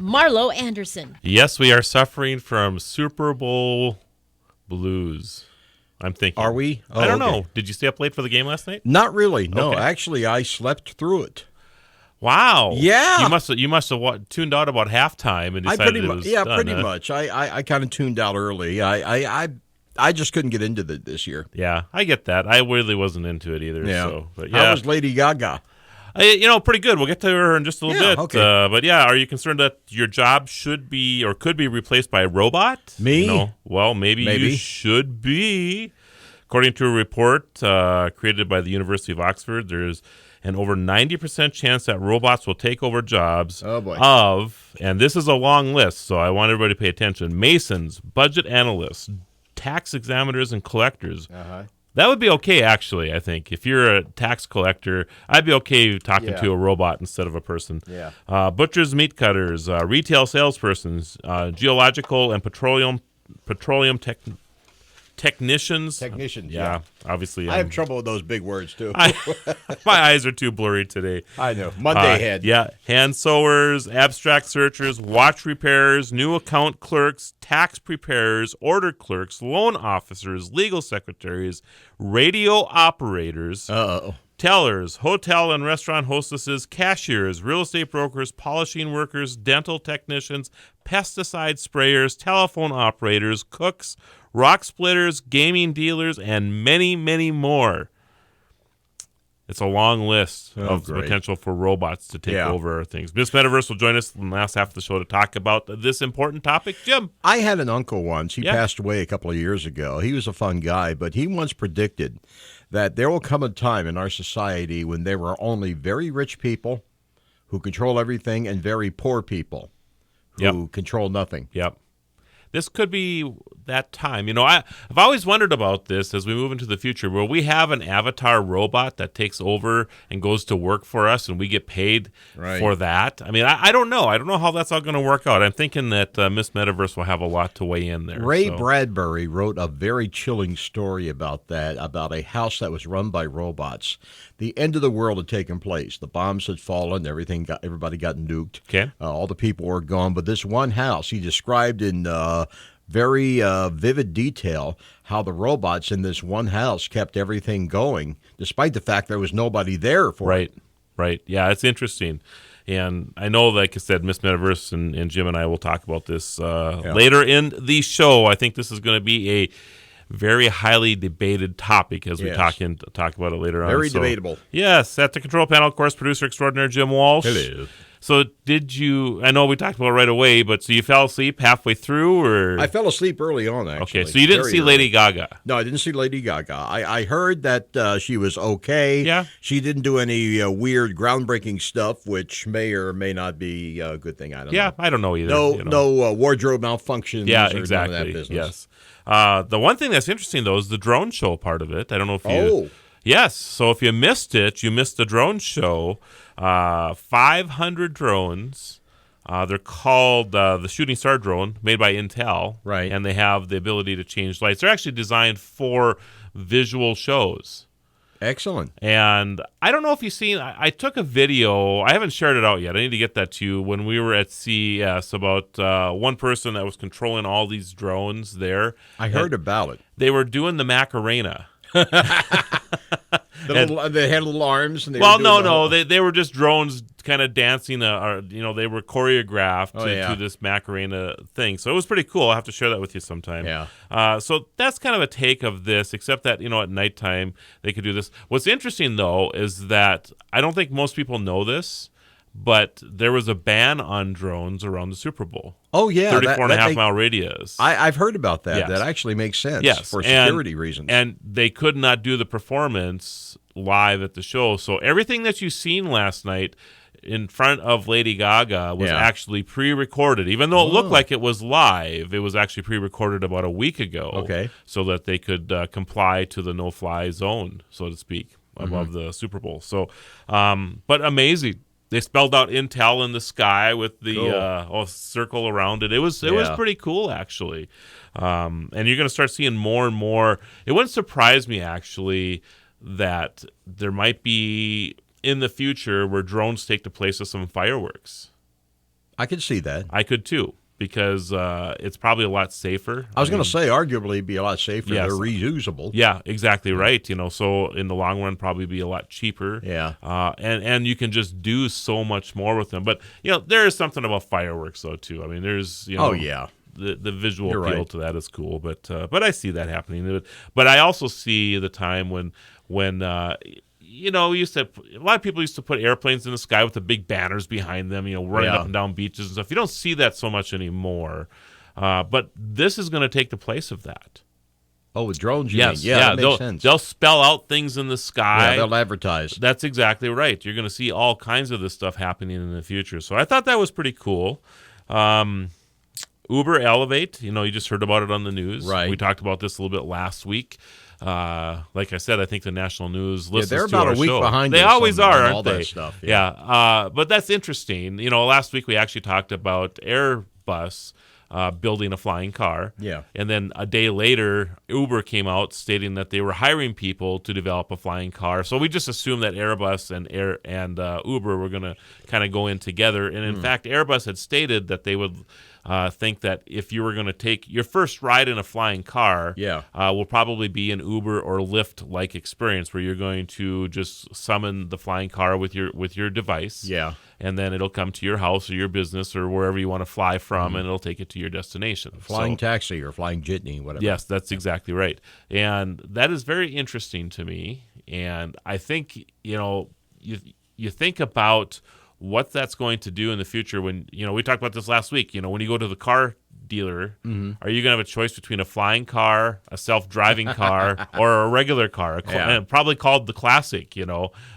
Marlo Anderson. Yes, we are suffering from Super Bowl blues. I'm thinking. Are we? I don't know. Did you stay up late for the game last night? Not really. No, Okay. actually, I slept through it. Wow. Yeah. You must have tuned out about halftime and decided it was done, pretty much. I kind of tuned out early. I just couldn't get into this year. Yeah, I get that. I really wasn't into it either. Yeah. So, but yeah. How was Lady Gaga? Pretty good. We'll get to her in just a little bit. Okay. But yeah, are you concerned that your job should be or could be replaced by a robot? Me? No. Well, maybe you should be. According to a report created by the University of Oxford, there's an over 90% chance that robots will take over jobs and this is a long list, so I want everybody to pay attention, masons, budget analysts, tax examiners, and collectors. That would be okay, actually, I think. If you're a tax collector, I'd be okay talking to a robot instead of a person. Yeah. Butchers, meat cutters, retail salespersons, geological and petroleum technicians. Yeah. Obviously. I have trouble with those big words, too. My eyes are too blurry today. I know. Monday head. Yeah. Hand sewers, abstract searchers, watch repairers, new account clerks, tax preparers, order clerks, loan officers, legal secretaries, radio operators, tellers, hotel and restaurant hostesses, cashiers, real estate brokers, polishing workers, dental technicians, pesticide sprayers, telephone operators, cooks, rock splitters, gaming dealers, and many, many more. It's a long list of potential for robots to take over things. Miss Metaverse will join us in the last half of the show to talk about this important topic. Jim? I had an uncle once. He passed away a couple of years ago. He was a fun guy, but he once predicted that there will come a time in our society when there are only very rich people who control everything and very poor people who control nothing. Yep. This could be that time. I've always wondered about this as we move into the future. Will we have an avatar robot that takes over and goes to work for us and we get paid for that? I mean, I don't know. I don't know how that's all going to work out. I'm thinking that Miss Metaverse will have a lot to weigh in there. Ray Bradbury wrote a very chilling story about that, about a house that was run by robots. The end of the world had taken place. The bombs had fallen. Everybody got nuked. Okay. All the people were gone. But this one house, he described in very vivid detail how the robots in this one house kept everything going, despite the fact there was nobody there for it. Right. Yeah, it's interesting. And I know, like I said, Miss Metaverse and Jim and I will talk about this later in the show. I think this is going to be a very highly debated topic as we talk about it later on. Very debatable. Yes, at the control panel, of course, producer extraordinaire Jim Walsh. Hello. So I know we talked about it right away, but so you fell asleep halfway through, or? I fell asleep early on, actually. Okay, so you didn't see Lady Gaga? No, I didn't see Lady Gaga. I heard that she was okay. Yeah. She didn't do any weird, groundbreaking stuff, which may or may not be a good thing. I don't know. Yeah, I don't know either. No wardrobe malfunctions or exactly. None of that business. Yes. The one thing that's interesting, though, is the drone show part of it. I don't know if you... Yes, so if you missed it, you missed the drone show. 500 drones. They're called the Shooting Star drone, made by Intel. Right. And they have the ability to change lights. They're actually designed for visual shows. Excellent. And I don't know if you've seen, I took a video, I haven't shared it out yet, I need to get that to you, when we were at CES, about one person that was controlling all these drones there. I heard about it. They were doing the Macarena. They had little arms. And they were just drones kind of dancing. They were choreographed to this Macarena thing. So it was pretty cool. I'll have to share that with you sometime. Yeah. So that's kind of a take of this, except that, at nighttime they could do this. What's interesting, though, is that I don't think most people know this, but there was a ban on drones around the Super Bowl. Oh, yeah. 34.5-mile radius. I've heard about that. Yes. That actually makes sense for security reasons. And they could not do the performance live at the show. So everything that you've seen last night in front of Lady Gaga was actually pre-recorded. Even though it looked like it was live, it was actually pre-recorded about a week ago. Okay. So that they could comply to the no-fly zone, so to speak, above the Super Bowl. So, but amazing. They spelled out Intel in the sky with the circle around it. It was pretty cool, actually. And you're going to start seeing more and more. It wouldn't surprise me, actually, that there might be in the future where drones take the place of some fireworks. I could see that. I could too, because it's probably a lot safer. I was going to say, arguably, it'd be a lot safer. Yes. They're reusable. Yeah, exactly right. So in the long run, probably be a lot cheaper. Yeah. And you can just do so much more with them. But there is something about fireworks though too. I mean, there's Oh yeah. The visual You're appeal right. to that is cool, but I see that happening. But I also see the time when we used to, a lot of people used to put airplanes in the sky with the big banners behind them, running up and down beaches and stuff. You don't see that so much anymore. But this is going to take the place of that. Oh, with drones, you Yes, mean? Yeah, that makes sense. They'll spell out things in the sky. Yeah, they'll advertise. That's exactly right. You're going to see all kinds of this stuff happening in the future. So I thought that was pretty cool. Uber Elevate, you just heard about it on the news. Right. We talked about this a little bit last week. Like I said, I think the national news listens they're to about our a week show. behind They us always on are, aren't all they? that stuff. Yeah. But that's interesting. Last week we actually talked about Airbus building a flying car. Yeah. And then a day later, Uber came out stating that they were hiring people to develop a flying car. So we just assumed that Airbus and Uber were going to kind of go in together. And in fact, Airbus had stated that they would think that if you were going to take your first ride in a flying car, will probably be an Uber or Lyft-like experience where you're going to just summon the flying car with your device. Yeah. And then it'll come to your house or your business or wherever you want to fly from, and it'll take it to your destination. Flying taxi or flying jitney, whatever. Yes, that's exactly right. And that is very interesting to me. And I think, you think about what that's going to do in the future when, we talked about this last week, when you go to the car dealer, are you going to have a choice between a flying car, a self-driving car, or a regular car? And probably called the Classic,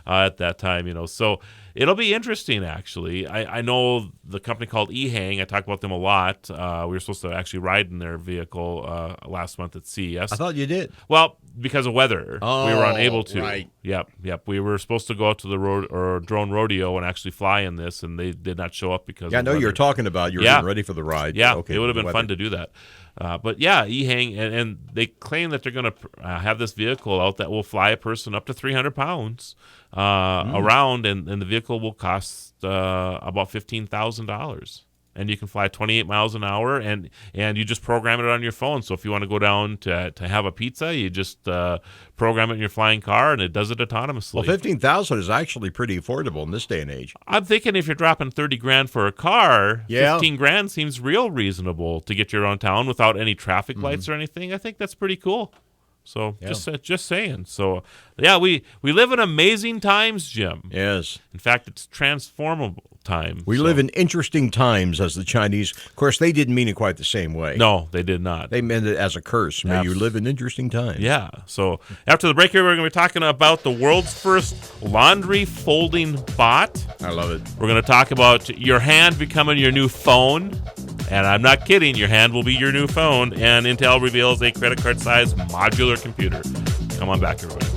at that time, So it'll be interesting, actually. I know the company called eHang. I talk about them a lot. We were supposed to actually ride in their vehicle last month at CES. I thought you did. Well, because of weather, we were unable to. Right. Yep. We were supposed to go out to the road or drone rodeo and actually fly in this, and they did not show up because. Yeah, I of know weather. you were talking about you were getting ready for the ride. Yeah, okay, it would have been weather. fun to do that. But yeah, eHang, and they claim that they're going to have this vehicle out that will fly a person up to 300 pounds around, and the vehicle will cost about $15,000. And you can fly 28 miles an hour, and you just program it on your phone. So if you want to go down to have a pizza, you just program it in your flying car, and it does it autonomously. Well, $15,000 is actually pretty affordable in this day and age. I'm thinking if you're dropping $30,000 for a car, Yeah. $15,000 seems real reasonable to get you around town without any traffic lights or anything. I think that's pretty cool. So just saying. So yeah, we live in amazing times, Jim. Yes. In fact, it's transformable time. We live in interesting times, as the Chinese. Of course, they didn't mean it quite the same way. No, they did not. They meant it as a curse. May you live in interesting times. Yeah. So after the break here, we're going to be talking about the world's first laundry folding bot. I love it. We're going to talk about your hand becoming your new phone. And I'm not kidding, your hand will be your new phone. And Intel reveals a credit card size modular computer. Come on back, everybody.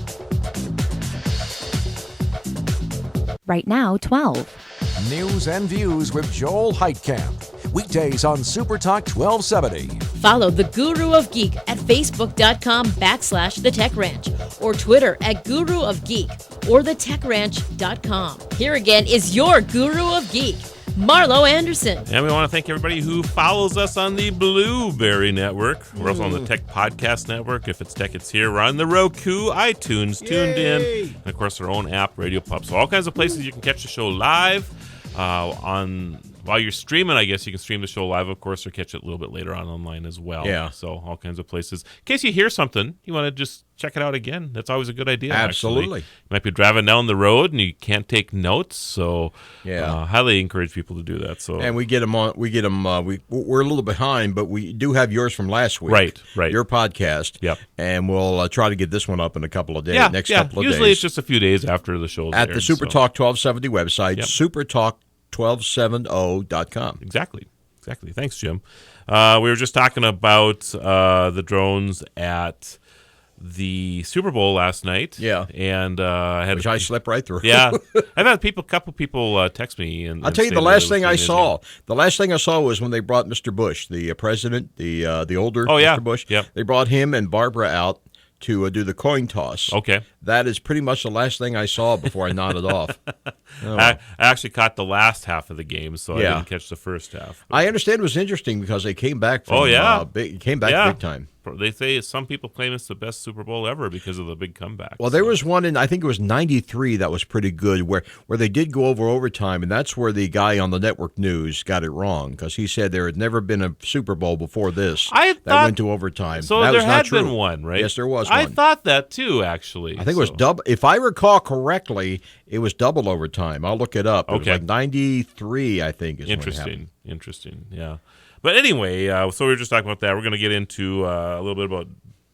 Right now, 12. News and Views with Joel Heitkamp. Weekdays on Super Talk 1270. Follow the Guru of Geek at Facebook.com/The Tech Ranch or Twitter at Guru of Geek or TheTechRanch.com. Here again is your Guru of Geek, Marlo Anderson. And we want to thank everybody who follows us on the Blueberry Network. We're also on the Tech Podcast Network. If it's tech, it's here. We're on the Roku, iTunes, Tuned In, and of course our own app, Radio Pub. So all kinds of places you can catch the show live while you're streaming. I guess you can stream the show live, of course, or catch it a little bit later on online as well. Yeah. So all kinds of places. In case you hear something, you want to just check it out again. That's always a good idea. Absolutely. Actually. You might be driving down the road and you can't take notes, so Yeah. highly encourage people to do that. So And we get them on. We're a little behind, but we do have yours from last week. Right. Your podcast. Yep. And we'll try to get this one up in a couple of days. Yeah, Next couple of Usually days. it's just a few days after the show. At the Super Talk 1270 website, Yep. supertalk1270.com. Exactly. Thanks, Jim. We were just talking about the drones at the Super Bowl last night. Yeah. And I had Which I slept right through. Yeah. I've had a couple people text me. And I'll tell you say the that last it thing was I pretty saw. The last thing I saw was when they brought Mr. Bush, the president, the older Mr. Bush. Yep. They brought him and Barbara out to do the coin toss. Okay. That is pretty much the last thing I saw before I nodded off. Oh. I actually caught the last half of the game, so I didn't catch the first half. I understand it was interesting because they came back from big time. They say some people claim it's the best Super Bowl ever because of the big comeback. Well, there was one in, I think it was 93 that was pretty good where they did go over overtime, and that's where the guy on the network news got it wrong because he said there had never been a Super Bowl before this that went to overtime. So that there was not had true. been one, right? Yes, there was one. I thought that too, actually. I think it was double. If I recall correctly, it was double overtime. I'll look it up. It was like 93, I think, is when it happened. Interesting, yeah. But anyway, so we were just talking about that. We're going to get into a little bit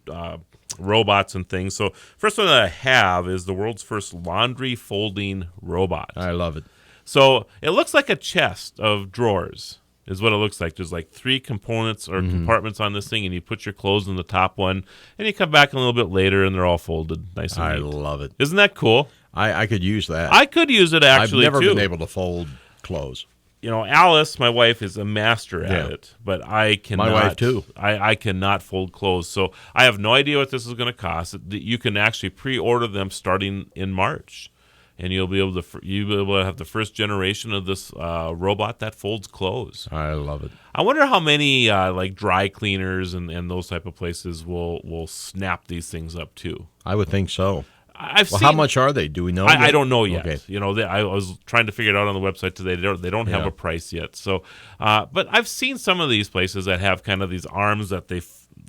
about robots and things. So first one that I have is the world's first laundry folding robot. I love it. So it looks like a chest of drawers is what it looks like. There's like 3 components or compartments on this thing, and you put your clothes in the top one, and you come back a little bit later, and they're all folded nice and neat. I love it. Isn't that cool? I could use that. I could use it, actually, I've never too. been able to fold clothes. You know, Alice, my wife, is a master at it, but I cannot. My wife, too. I cannot fold clothes, so I have no idea what this is going to cost. You can actually pre-order them starting in March, and you'll be able to have the first generation of this robot that folds clothes. I love it. I wonder how many like dry cleaners and those type of places will snap these things up too. I would think so. I've seen, how much are they? Do we know? I don't know yet. Okay. You know, I was trying to figure it out on the website today. They don't have a price yet. So, but I've seen some of these places that have kind of these arms that they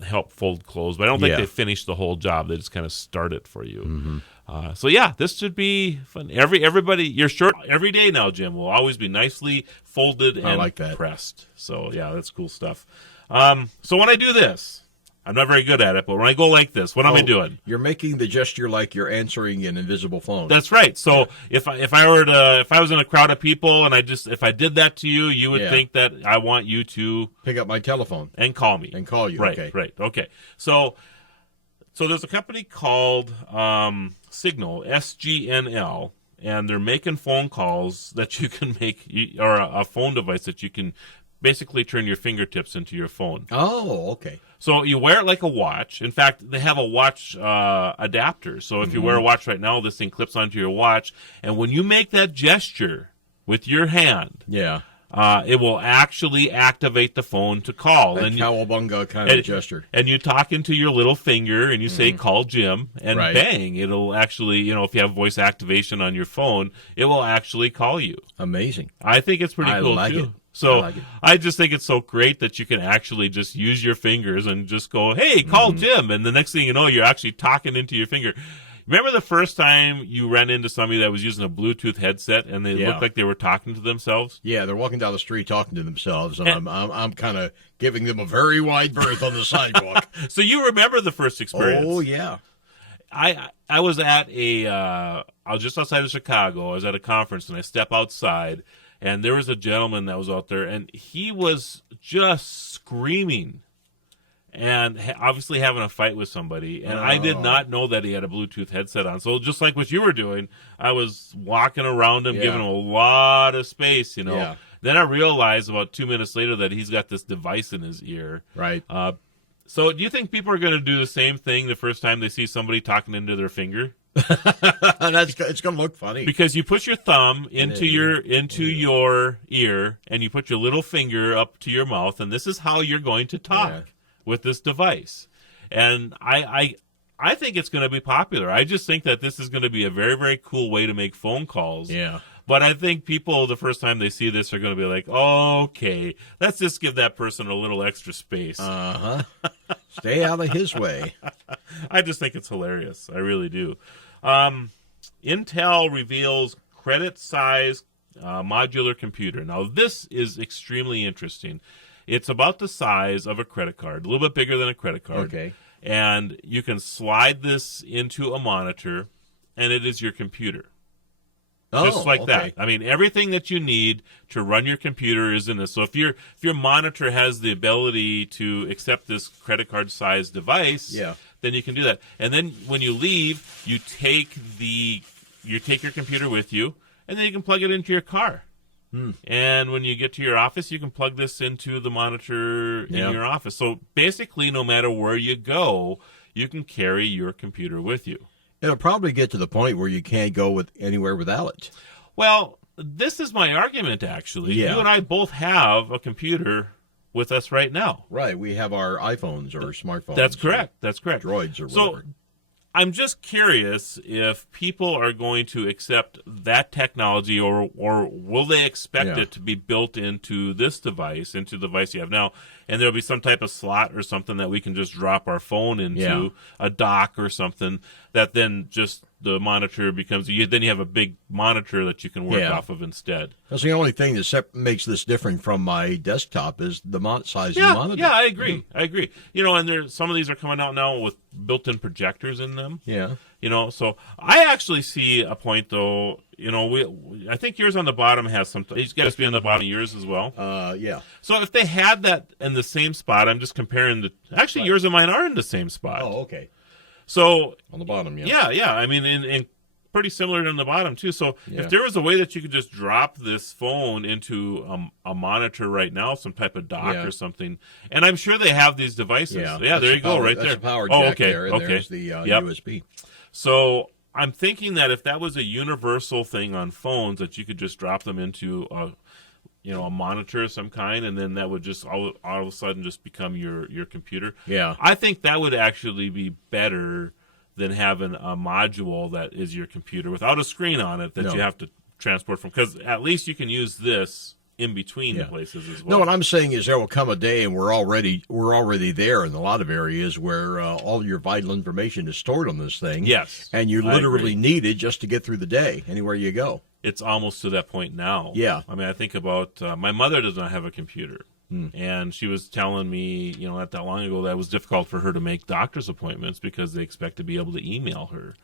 help fold clothes, but I don't think they finish the whole job. They just kind of start it for you. Mm-hmm. So yeah, this should be fun. Everybody, your shirt every day now, Jim, will always be nicely folded and pressed. So yeah, that's cool stuff. So when I do this, I'm not very good at it, but when I go like this, what am I doing? You're making the gesture like you're answering an invisible phone. That's right. So if I was in a crowd of people and if I did that to you, you would think that I want you to pick up my telephone and call me and call you. Right. Okay. Right. Okay. So there's a company called Signal, SGNL, and they're making phone calls that you can make, or a phone device that you can basically turn your fingertips into your phone. Oh, okay. So you wear it like a watch. In fact, they have a watch adapter. So if you wear a watch right now, this thing clips onto your watch. And when you make that gesture with your hand, it will actually activate the phone to call. That cowabunga kind of gesture. And you talk into your little finger and you say, call Jim, and bang, it'll actually, if you have voice activation on your phone, it will actually call you. Amazing. I think it's pretty cool, like too. It. So I just think it's so great that you can actually just use your fingers and just go, hey, call Jim. And the next thing you know, you're actually talking into your finger. Remember the first time you ran into somebody that was using a Bluetooth headset and they looked like they were talking to themselves? Yeah, they're walking down the street talking to themselves, and I'm kind of giving them a very wide berth on the sidewalk. So you remember the first experience? Oh, yeah. I was at I was just outside of Chicago. I was at a conference, and I step outside, and there was a gentleman that was out there, and he was just screaming and obviously having a fight with somebody. And I did not know that he had a Bluetooth headset on. So just like what you were doing, I was walking around him, giving him a lot of space, Yeah. Then I realized about 2 minutes later that he's got this device in his ear. Right. So do you think people are going to do the same thing the first time they see somebody talking into their finger? It's going to look funny because you put your thumb into your ear and you put your little finger up to your mouth, and this is how you're going to talk with this device. And I think it's going to be popular. I just think that this is going to be a very, very cool way to make phone calls. Yeah. But I think people, the first time they see this, are going to be like, okay, let's just give that person a little extra space. Stay out of his way. I just think it's hilarious. I really do. Intel reveals credit size modular computer. Now, this is extremely interesting. It's about the size of a credit card, a little bit bigger than a credit card. Okay. And you can slide this into a monitor, and it is your computer. Just like that. I mean, everything that you need to run your computer is in this. So if your monitor has the ability to accept this credit card size device, then you can do that. And then when you leave, you take your computer with you, and then you can plug it into your car. And when you get to your office, you can plug this into the monitor in your office. So basically, no matter where you go, you can carry your computer with you. It'll probably get to the point where you can't go anywhere without it. Well, this is my argument, actually. Yeah. You and I both have a computer with us right now. Right. We have our iPhones or smartphones. That's correct. That's correct. Droids or So whatever. I'm just curious if people are going to accept that technology, or will they expect it to be built into this device, into the device you have now, and there'll be some type of slot or something that we can just drop our phone into, a dock or something, that then just the monitor becomes, then you have a big monitor that you can work off of instead. That's the only thing that makes this different from my desktop is the size of the monitor. Yeah, I agree. I agree. You know, and some of these are coming out now with built-in projectors in them. Yeah. You know, so I actually see a point, though. You know, I think yours on the bottom has some. It's got to be on the bottom of yours as well. Yeah. So if they had that in the same spot, I'm just comparing Actually, yours and mine are in the same spot. Oh, okay. So on the bottom, yeah. Yeah. I mean, in pretty similar on the bottom too. So if there was a way that you could just drop this phone into a monitor right now, some type of dock or something, and I'm sure they have these devices. Yeah, there you go, right there. That's a power jack there, and okay. There's the USB. So I'm thinking that if that was a universal thing on phones, that you could just drop them into a monitor of some kind, and then that would just all of a sudden just become your computer. Yeah. I think that would actually be better than having a module that is your computer without a screen on it that you have to transport from, because at least you can use this in between places as well. No, what I'm saying is there will come a day, and we're already there in a lot of areas where all your vital information is stored on this thing. Yes, and you literally need it just to get through the day, anywhere you go. It's almost to that point now. Yeah. I mean, I think about my mother does not have a computer. And she was telling me, not that long ago, that it was difficult for her to make doctor's appointments because they expect to be able to email her.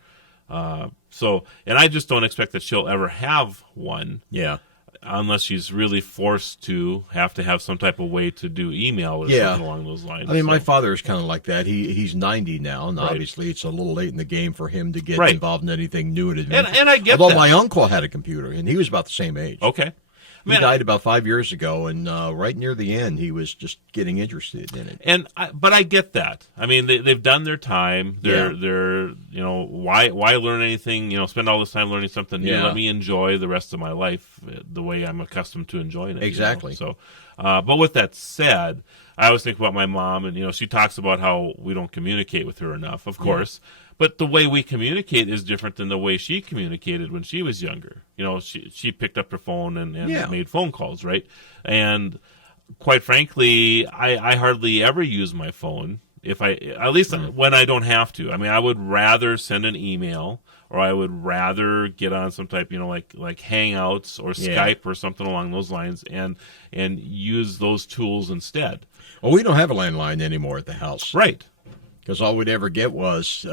And I just don't expect that she'll ever have one. Yeah. Unless she's really forced to have some type of way to do email or something along those lines. I mean, my father is kind of like that. He's 90 now, and obviously it's a little late in the game for him to get involved in anything new and adventurous. And I get Although that. my uncle had a computer, and he was about the same age. Okay. He died about 5 years ago, and right near the end, he was just getting interested in it. But I get that. I mean, they've done their time. They're why learn anything? Spend all this time learning something new. Let me enjoy the rest of my life the way I'm accustomed to enjoying it. Exactly. So, but with that said, I always think about my mom, and she talks about how we don't communicate with her enough. Of course. But the way we communicate is different than the way she communicated when she was younger. She picked up her phone and made phone calls, right? And quite frankly, I hardly ever use my phone, at least when I don't have to. I mean, I would rather send an email, or I would rather get on some type, like Hangouts or Skype or something along those lines, and use those tools instead. Well, we don't have a landline anymore at the house. Right. Because all we'd ever get was,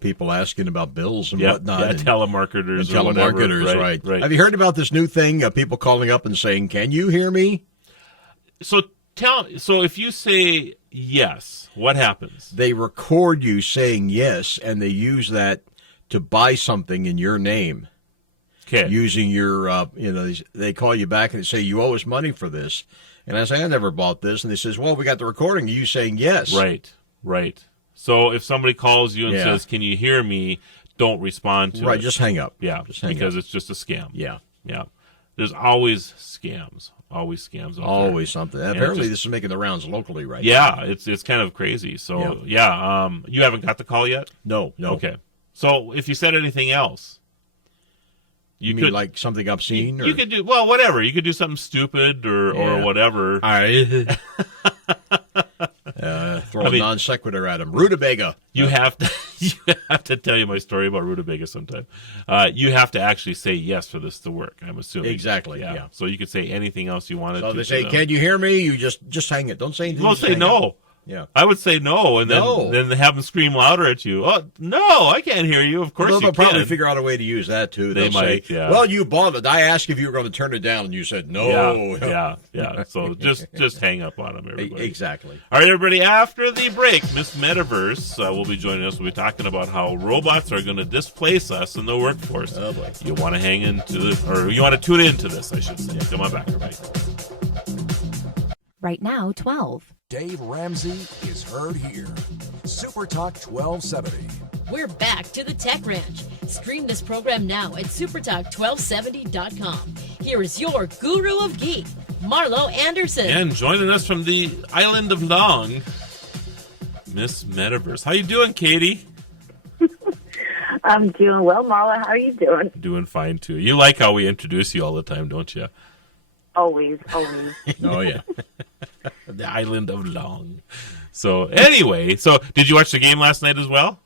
people asking about bills and whatnot. Yeah, telemarketers. Telemarketers, right. Have you heard about this new thing? People calling up and saying, "Can you hear me?" So if you say yes, what happens? They record you saying yes, and they use that to buy something in your name. Okay. Using your, they call you back and they say, "You owe us money for this." And I say, "I never bought this." And they says, "Well, we got the recording of you saying yes." Right. So if somebody calls you and says, "Can you hear me?" don't respond to it. Right, just hang up. Yeah, because it's just a scam. Yeah. There's always scams. Always scams. Always something. Apparently, this is making the rounds locally right now. Yeah, it's kind of crazy. So, you haven't got the call yet? No. Okay. So if you said anything else, you mean like something obscene? You could do, whatever. You could do something stupid or whatever. All right. Throw a non sequitur at him. Rutabaga. You have to tell you my story about rutabaga sometime. You have to actually say yes for this to work, I'm assuming. Exactly. Yeah. So you could say anything else you wanted to. So they say, "Can you hear me?" You just hang it. Don't say anything. Don't say no. Yeah. I would say no, and then have them scream louder at you. "Oh, no, I can't hear you." Of course, they'll probably figure out a way to use that too. They might. Say, "Well, you bought it. I asked if you were going to turn it down, and you said no." Yeah. So just hang up on them, everybody. Exactly. All right, everybody. After the break, Miss Metaverse will be joining us. We'll be talking about how robots are going to displace us in the workforce. Oh boy. You want to hang into this, or you want to tune into this, I should say. Come on back, everybody. Right now, 12. Dave Ramsey is heard here. Super Talk 1270. We're back to the Tech Ranch. Stream this program now at supertalk1270.com. Here is your guru of geek, Marlo Anderson. And joining us from the island of Long, Miss Metaverse. How you doing, Katie? I'm doing well, Marla. How are you doing? Doing fine, too. You like how we introduce you all the time, don't you? Always, always. Oh, yeah. The island of Long. So, anyway, did you watch the game last night as well?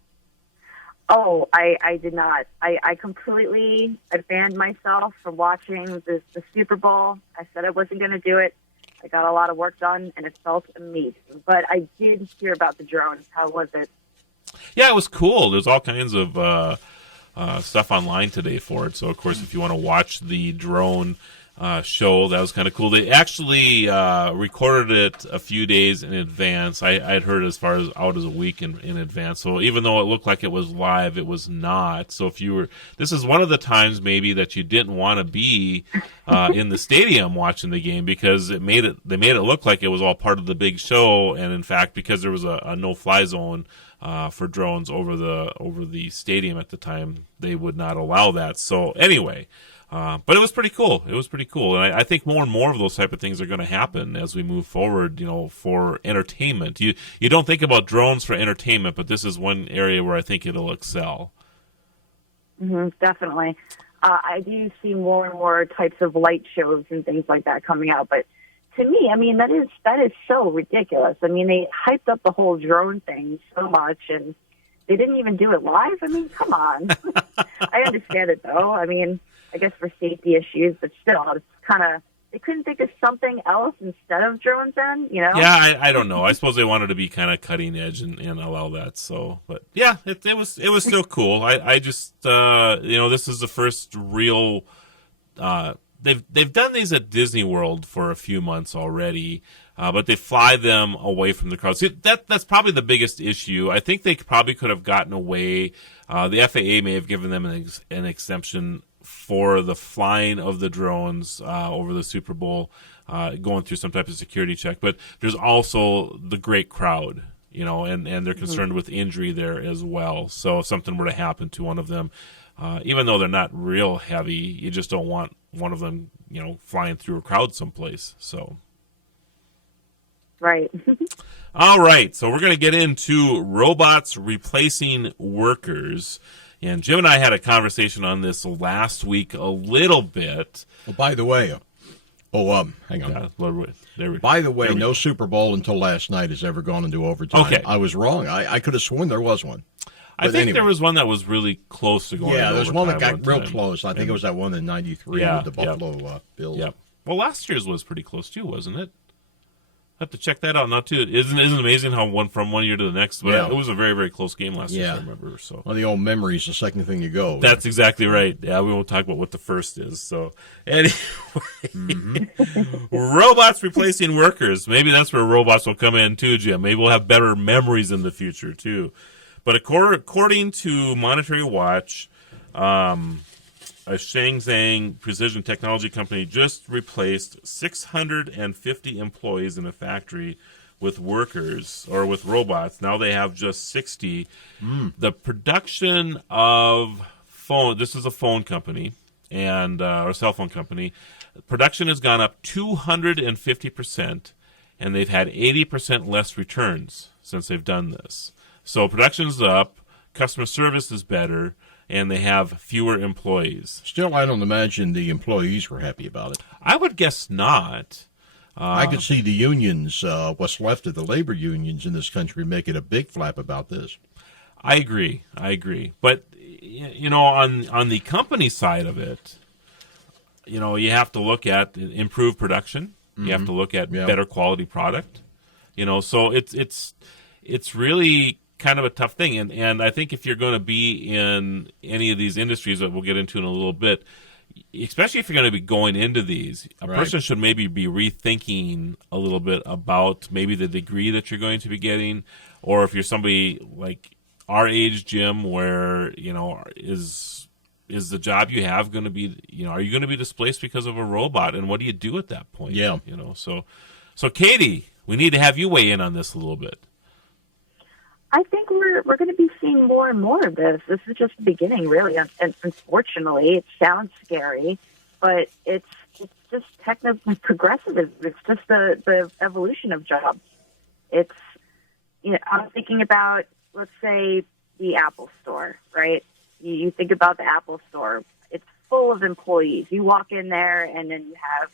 Oh, I did not. I completely banned myself from watching the Super Bowl. I said I wasn't going to do it. I got a lot of work done, and it felt amazing. But I did hear about the drones. How was it? Yeah, it was cool. There's all kinds of stuff online today for it. So, of course, if you want to watch the drone show, that was kind of cool. They actually recorded it a few days in advance. I'd heard as far as out as a week in advance. So even though it looked like it was live, it was not. So this is one of the times maybe that you didn't want to be in the stadium watching the game, because they made it look like it was all part of the big show. And in fact, because there was a no-fly zone for drones over the stadium at the time, they would not allow that. So anyway. But it was pretty cool. And I think more and more of those type of things are going to happen as we move forward, for entertainment. You don't think about drones for entertainment, but this is one area where I think it'll excel. Mm-hmm, definitely. I do see more and more types of light shows and things like that coming out. But to me, I mean, that is so ridiculous. I mean, they hyped up the whole drone thing so much, and they didn't even do it live. I mean, come on. I understand it, though. I mean, I guess for safety issues, but still, it's kind of, they couldn't think of something else instead of drones then, Yeah, I don't know. I suppose they wanted to be kind of cutting edge and allow that. So, but yeah, it was still cool. I just, this is the first real, they've done these at Disney World for a few months already. But they fly them away from the crowd. See, that's probably the biggest issue. I think they probably could have gotten away. The FAA may have given them an exemption for the flying of the drones over the Super Bowl, going through some type of security check. But there's also the great crowd, and they're concerned with injury there as well. So if something were to happen to one of them, even though they're not real heavy, you just don't want one of them, flying through a crowd someplace. So. Right. All right, so we're going to get into robots replacing workers. And Jim and I had a conversation on this last week a little bit. Well, by the way, hang on. By the way, no Super Bowl until last night has ever gone into overtime. Okay. I was wrong. I could have sworn there was one. I think there was one that was really close to going into overtime. Yeah, there's one that got real close. I think it was that one in '93 with the Buffalo Bills. Yeah. Well, last year's was pretty close too, wasn't it? I have to check that out now too. Isn't it amazing how from one year to the next? But it was a very, very close game last year, I remember. So, well, the old memory is the second thing you go. That's exactly right. Yeah, we won't talk about what the first is. So, anyway, robots replacing workers. Maybe that's where robots will come in too, Jim. Maybe we'll have better memories in the future too. But according to Monetary Watch, a Shenzhen precision technology company just replaced 650 employees in a factory with workers or with robots. Now they have just 60. The production of this is a phone company and or a cell phone company. Production has gone up 250%, and they've had 80% less returns since they've done this. So production's up, customer service is better, and they have fewer employees. Still, I don't imagine the employees were happy about it. I would guess not. I could see the unions, what's left of the labor unions in this country, making a big flap about this. I agree. But, on the company side of it, you have to look at improved production. You have to look at better quality product. So it's really kind of a tough thing. And I think if you're going to be in any of these industries that we'll get into in a little bit, especially if you're going to be going into these, a person should maybe be rethinking a little bit about maybe the degree that you're going to be getting, or if you're somebody like our age, Jim, where, is the job you have going to be, are you going to be displaced because of a robot? And what do you do at that point? Yeah. So Katie, we need to have you weigh in on this a little bit. I think we're going to be seeing more and more of this. This is just the beginning, really. And unfortunately, it sounds scary, but it's just technically progressivism. It's just the evolution of jobs. It's, I'm thinking about, let's say, the Apple Store, right? You think about the Apple Store. It's full of employees. You walk in there, and then you have,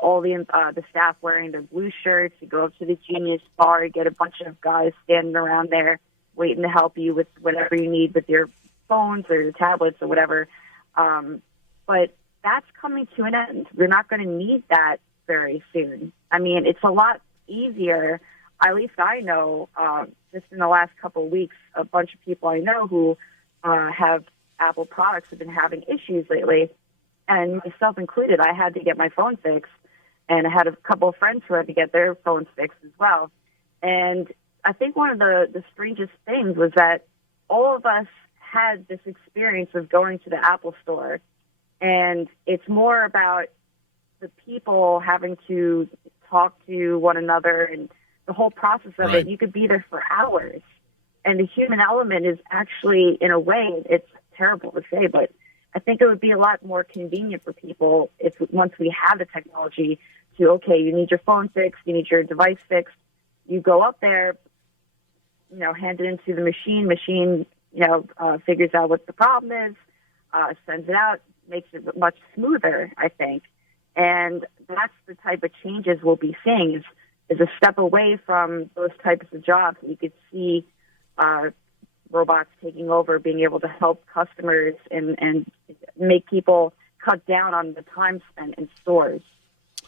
all the staff wearing their blue shirts. You go up to the Genius Bar, you get a bunch of guys standing around there waiting to help you with whatever you need with your phones or your tablets or whatever. But that's coming to an end. We're not going to need that very soon. I mean, it's a lot easier. At least I know, just in the last couple of weeks, a bunch of people I know who have Apple products have been having issues lately. And myself included, I had to get my phone fixed, and I had a couple of friends who had to get their phones fixed as well. And I think one of the strangest things was that all of us had this experience of going to the Apple Store, and it's more about the people having to talk to one another and the whole process of Right. it. You could be there for hours, and the human element is actually, in a way, it's terrible to say, but I think it would be a lot more convenient for people if once we have the technology to, okay, you need your phone fixed, you need your device fixed, you go up there, hand it into the machine, figures out what the problem is, sends it out, makes it much smoother, I think. And that's the type of changes we'll be seeing is a step away from those types of jobs that you could see robots taking over, being able to help customers and make people cut down on the time spent in stores,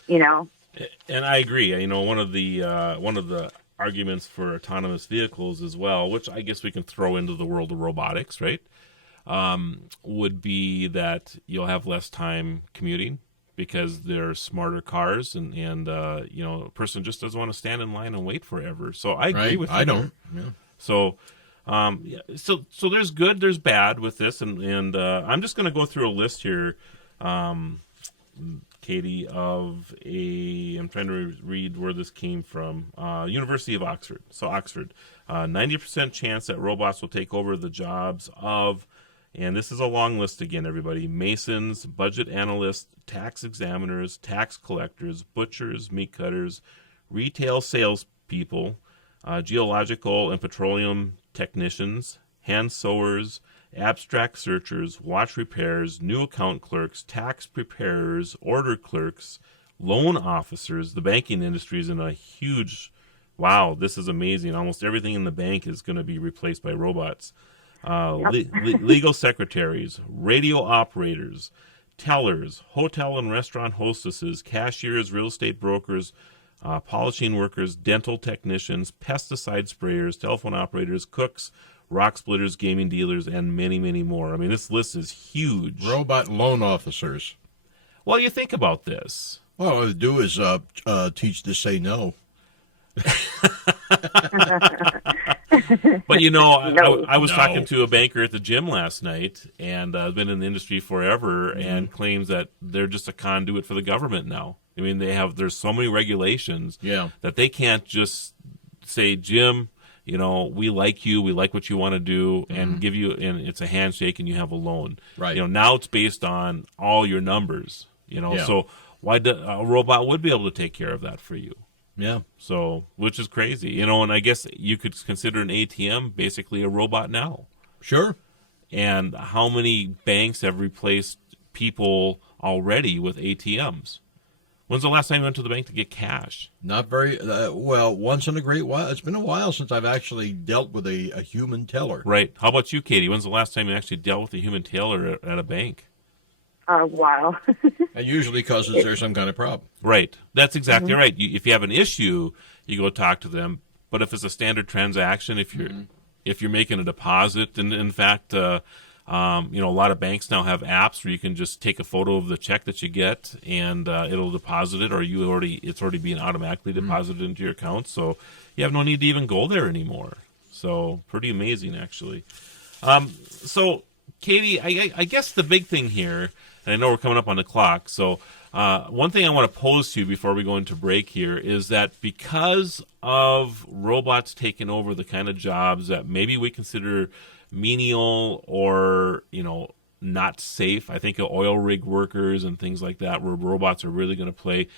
And I agree. One of the arguments for autonomous vehicles as well, which I guess we can throw into the world of robotics, right? Would be that you'll have less time commuting because they're smarter cars, and a person just doesn't want to stand in line and wait forever. So I agree with you. I don't. Yeah. So. So there's good, there's bad with this, and I'm just going to go through a list here, Katie, I'm trying to read where this came from. University of Oxford. So Oxford, 90% chance that robots will take over the jobs of, and this is a long list again, everybody: masons, budget analysts, tax examiners, tax collectors, butchers, meat cutters, retail salespeople, geological and petroleum technicians, hand sewers, abstract searchers, watch repairs, new account clerks, tax preparers, order clerks, loan officers. The banking industry is in a huge, wow, this is amazing. Almost everything in the bank is going to be replaced by robots. Legal secretaries, radio operators, tellers, hotel and restaurant hostesses, cashiers, real estate brokers, polishing workers, dental technicians, pesticide sprayers, telephone operators, cooks, rock splitters, gaming dealers, and many, many more. I mean, this list is huge. Robot loan officers. Well, you think about this. Well, what they do is teach to say no. But, I was talking to a banker at the gym last night, and I've been in the industry forever, and claims that they're just a conduit for the government now. I mean, there's so many regulations that they can't just say, Jim, we like you, we like what you want to do, and give you, and it's a handshake and you have a loan. Right. Now it's based on all your numbers, so why a robot would be able to take care of that for you. Yeah. So, which is crazy, and I guess you could consider an ATM basically a robot now. Sure. And how many banks have replaced people already with ATMs? When's the last time you went to the bank to get cash? Not very well. Once in a great while. It's been a while since I've actually dealt with a human teller. Right. How about you, Katie? When's the last time you actually dealt with a human teller at a bank? Wow. And usually because there's some kind of problem. Right. That's exactly right. If you have an issue, you go talk to them. But if it's a standard transaction, if you're making a deposit, and in fact, a lot of banks now have apps where you can just take a photo of the check that you get, and it'll deposit it, or it's already being automatically deposited into your account. So you have no need to even go there anymore. So pretty amazing, actually. So Katie, I guess the big thing here, and I know we're coming up on the clock, so One thing I want to pose to you before we go into break here is that because of robots taking over the kind of jobs that maybe we consider menial or, not safe, I think of oil rig workers and things like that where robots are really going to play.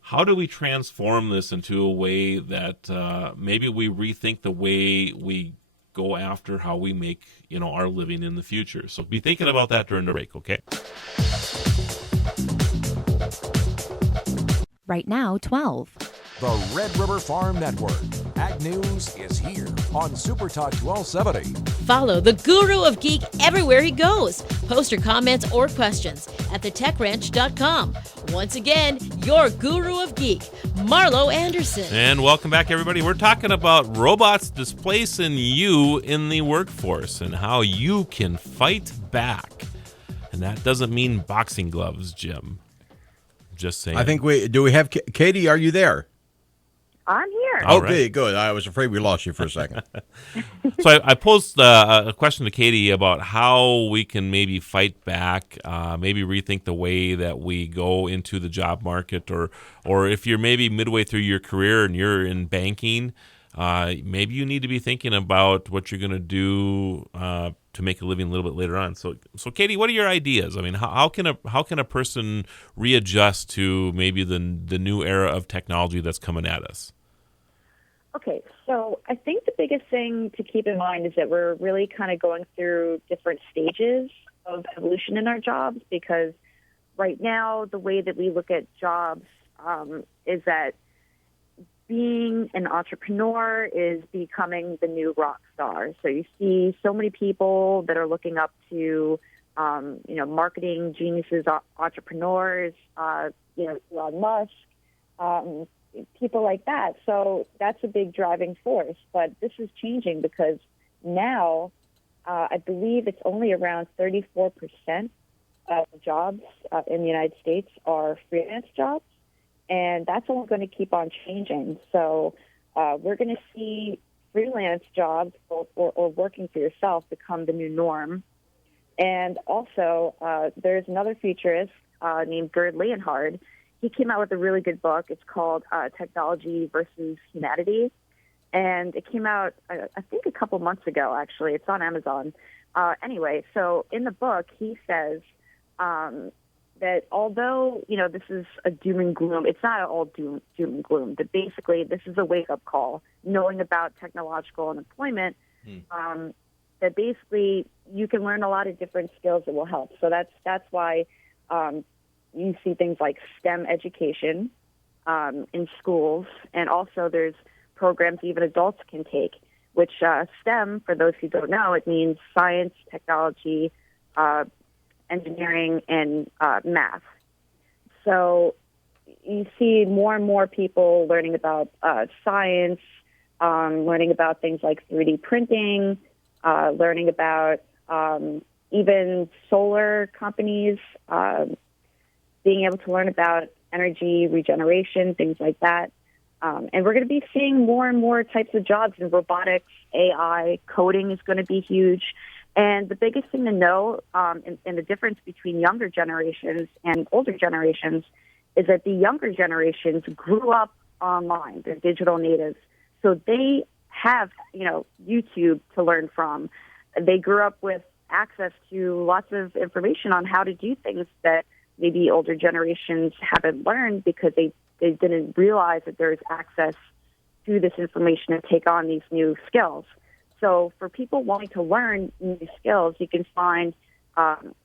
How do we transform this into a way that maybe we rethink the way we go after how we make, our living in the future? So be thinking about that during the break, okay? Right now, 12. The Red River Farm Network. Ag News is here on Super Talk 1270. Follow the Guru of Geek everywhere he goes. Post your comments or questions at thetechranch.com. Once again, your Guru of Geek, Marlo Anderson. And welcome back, everybody. We're talking about robots displacing you in the workforce and how you can fight back. And that doesn't mean boxing gloves, Jim. Just saying. I think we have Katie, are you there? I'm here. Okay, right. good. I was afraid we lost you for a second. So I posed a question to Katie about how we can maybe fight back, maybe rethink the way that we go into the job market, or if you're maybe midway through your career and you're in banking, maybe you need to be thinking about what you're going to do to make a living a little bit later on. So Katie, what are your ideas? I mean, how can a person readjust to maybe the new era of technology that's coming at us? Okay, so I think the biggest thing to keep in mind is that we're really kind of going through different stages of evolution in our jobs, because right now the way that we look at jobs is that being an entrepreneur is becoming the new rock star. So you see so many people that are looking up to, marketing geniuses, entrepreneurs, Elon Musk, people like that. So that's a big driving force. But this is changing because now I believe it's only around 34% of jobs in the United States are freelance jobs. And that's only going to keep on changing. So we're going to see freelance jobs or working for yourself become the new norm. And also, there's another futurist named Gerd Leonhard. He came out with a really good book. It's called Technology versus Humanity. And it came out, I think, a couple months ago, actually. It's on Amazon. Anyway, so in the book, he says that although, this is a doom and gloom, it's not all doom and gloom, but basically this is a wake-up call, knowing about technological unemployment, that basically you can learn a lot of different skills that will help. So that's why you see things like STEM education in schools, and also there's programs even adults can take, which STEM, for those who don't know, it means science, technology, engineering, and math. So you see more and more people learning about science, learning about things like 3D printing, learning about even solar companies, being able to learn about energy regeneration, things like that. And we're going to be seeing more and more types of jobs in robotics, AI, coding is going to be huge. And the biggest thing to know in the difference between younger generations and older generations is that the younger generations grew up online. They're digital natives. So they have, YouTube to learn from. They grew up with access to lots of information on how to do things that maybe older generations haven't learned because they didn't realize that there's access to this information to take on these new skills. So for people wanting to learn new skills, you can find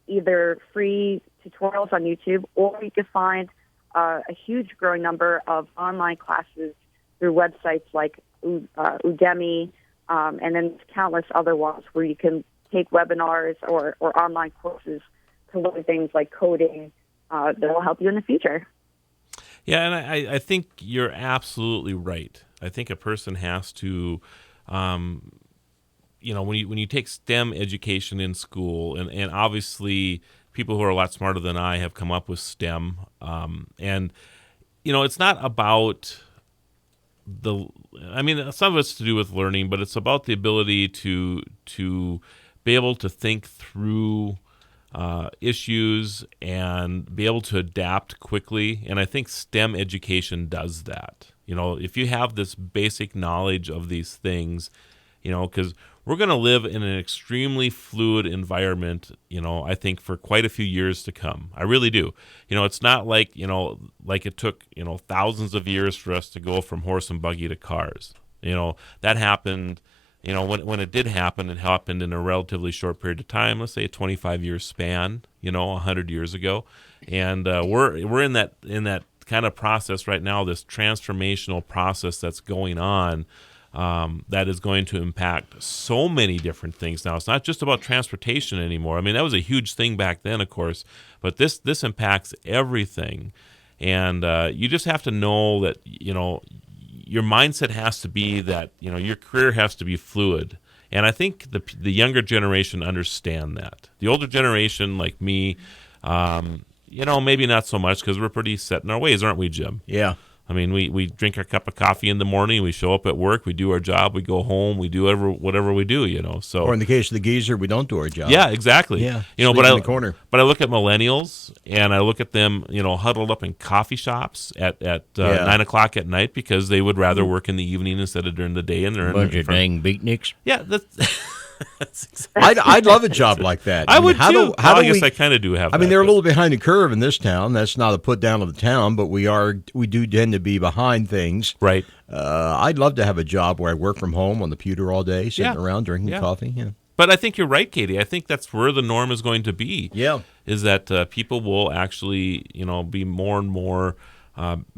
either free tutorials on YouTube, or you can find a huge growing number of online classes through websites like Udemy, and then countless other ones where you can take webinars or online courses to learn things like coding that will help you in the future. Yeah, and I think you're absolutely right. I think a person has to, when you take STEM education in school, and obviously people who are a lot smarter than I have come up with STEM, and it's not about some of it's to do with learning, but it's about the ability to be able to think through issues and be able to adapt quickly. And I think STEM education does that. If you have this basic knowledge of these things, because we're going to live in an extremely fluid environment, I think for quite a few years to come. I really do. It's not like it took, thousands of years for us to go from horse and buggy to cars. That happened, when it did happen, it happened in a relatively short period of time, let's say a 25-year span, 100 years ago. And we're in that kind of process right now, this transformational process that's going on, that is going to impact so many different things now. It's not just about transportation anymore. I mean, that was a huge thing back then, of course, but this impacts everything. And you just have to know that, your mindset has to be that, your career has to be fluid. And I think the younger generation understand that. The older generation, like me, maybe not so much because we're pretty set in our ways, aren't we, Jim? Yeah. I mean, we drink our cup of coffee in the morning, we show up at work, we do our job, we go home, we do whatever we do, So, or in the case of the geezer, we don't do our job. Yeah, exactly. Yeah, but in the corner. But I look at millennials and I look at them, huddled up in coffee shops at 9 o'clock at night because they would rather work in the evening instead of during the day, and they're bunch of dang beatniks. Yeah, that's I'd love a job like that. I would too. I guess we, I kind of do have. I mean, they're a little behind the curve in this town. That's not a put down of the town, but we do tend to be behind things. Right. I'd love to have a job where I work from home on the pewter all day, sitting around drinking coffee. Yeah. But I think you're right, Katie. I think that's where the norm is going to be. Yeah. Is that people will actually, be more and more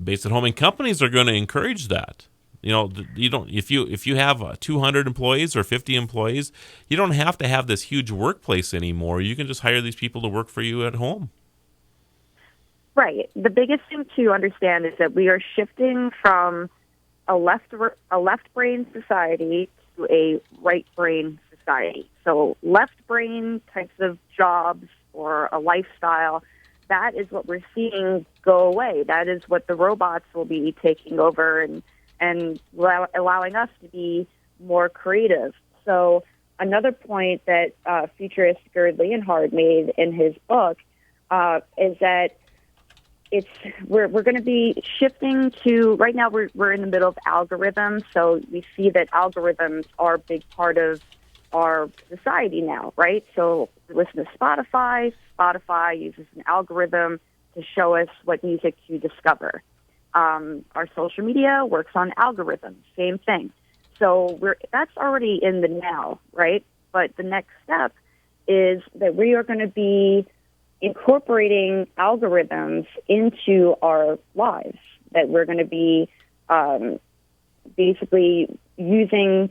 based at home, and companies are going to encourage that. You don't if you have 200 employees or 50 employees, you don't have to have this huge workplace anymore. You can just hire these people to work for you at home. Right. The biggest thing to understand is that we are shifting from a left brain society to a right brain society. So left brain types of jobs or a lifestyle, that is what we're seeing go away. That is what the robots will be taking over and allowing us to be more creative. So another point that futurist Gerd Leonhard made in his book is that we're going to be shifting to, right now we're in the middle of algorithms, so we see that algorithms are a big part of our society now, right? So we listen to Spotify. Spotify uses an algorithm to show us what music to discover. Our social media works on algorithms, same thing. So that's already in the now, right? But the next step is that we are going to be incorporating algorithms into our lives, that we're going to be basically using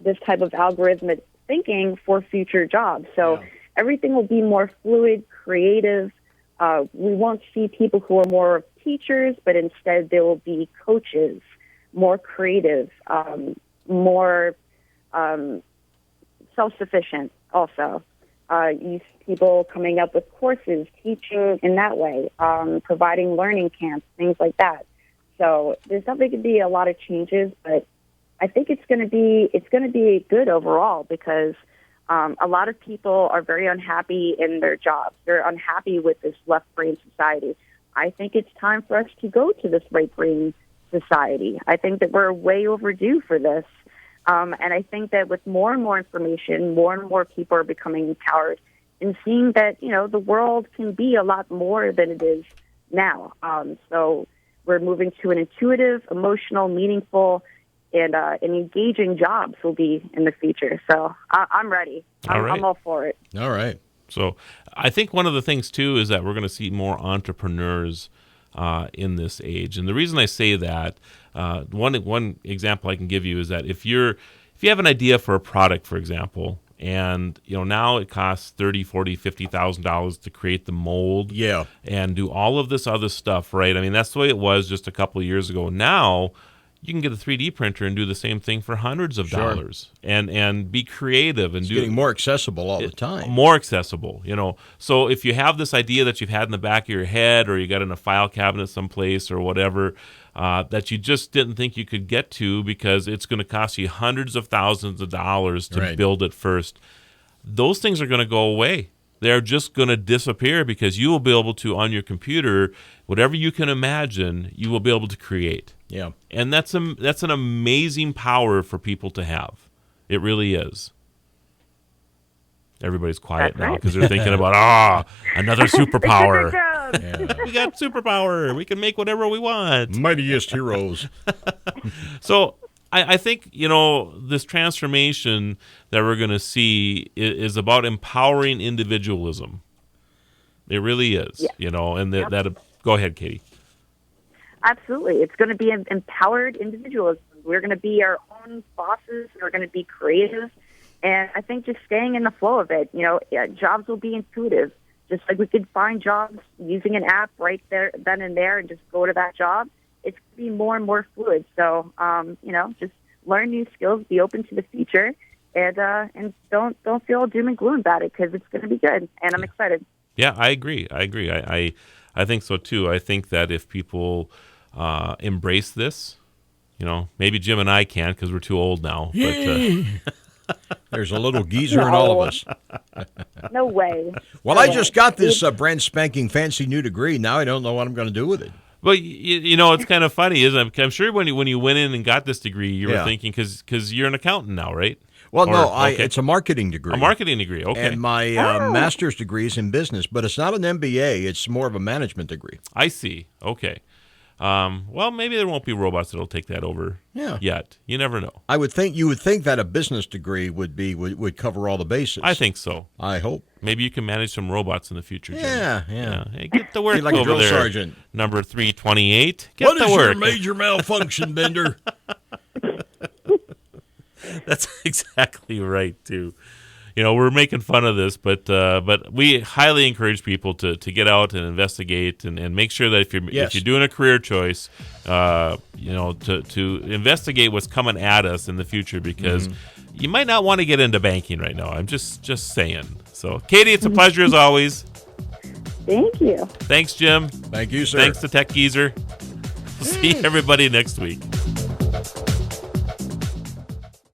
this type of algorithmic thinking for future jobs. So everything will be more fluid, creative. We won't see people who are more teachers, but instead there will be coaches, more creative, more self-sufficient also. You see people coming up with courses, teaching in that way, providing learning camps, things like that. So there's definitely going to be a lot of changes, but I think it's going to be good overall because a lot of people are very unhappy in their jobs. They're unhappy with this left brain society. I think it's time for us to go to this right brain society. I think that we're way overdue for this. And I think that with more and more information, more and more people are becoming empowered and seeing that, the world can be a lot more than it is now. So we're moving to an intuitive, emotional, meaningful, and engaging jobs will be in the future. So I'm ready. I'm all for it. All right. So I think one of the things, too, is that we're going to see more entrepreneurs in this age. And the reason I say that, one example I can give you is that if you have an idea for a product, for example, and now it costs $30,000, $40,000, $50,000 to create the mold and do all of this other stuff, right? I mean, that's the way it was just a couple of years ago. Now you can get a 3D printer and do the same thing for hundreds of dollars and be creative. And it's getting more accessible all the time. More accessible, So if you have this idea that you've had in the back of your head or you got in a file cabinet someplace or whatever that you just didn't think you could get to because it's going to cost you hundreds of thousands of dollars to build it first, those things are going to go away. they're just going to disappear because you will be able to, on your computer, whatever you can imagine, you will be able to create. Yeah. And that's an amazing power for people to have. It really is. Everybody's quiet now because they're thinking about, another superpower. We got superpower. We can make whatever we want. Mightiest heroes. So I think, this transformation that we're going to see is about empowering individualism. It really is, and that go ahead, Katie. Absolutely. It's going to be an empowered individualism. We're going to be our own bosses. We're going to be creative. And I think just staying in the flow of it, jobs will be intuitive. Just like we could find jobs using an app right there, then and there, and just go to that job. It's going to be more and more fluid. So, just learn new skills, be open to the future, and don't feel doom and gloom about it because it's going to be good. And I'm excited. Yeah, I agree. I think so too. I think that if people embrace this, maybe Jim and I can't because we're too old now. But there's a little geezer in all of us. No way. Well, I just got this brand spanking fancy new degree. Now I don't know what I'm going to do with it. Well, it's kind of funny, isn't it? I'm sure when you went in and got this degree, you were thinking because you're an accountant now, right? Well, it's a marketing degree. A marketing degree, okay. And my master's degree is in business, but it's not an MBA. It's more of a management degree. I see. Okay. Well, maybe there won't be robots that'll take that over yet. You never know. You would think that a business degree would cover all the bases. I think so. I hope. Maybe you can manage some robots in the future, Jim. Yeah. Hey, get to work like over a drill there. sergeant. Number 328. Get what to is work. your major malfunction, Bender? That's exactly right, too. We're making fun of this, but we highly encourage people to get out and investigate and make sure that if you're doing a career choice, to investigate what's coming at us in the future because you might not want to get into banking right now. I'm just saying. So, Katie, it's a pleasure as always. Thank you. Thanks, Jim. Thank you, sir. Thanks to Tech Geezer. We'll see everybody next week.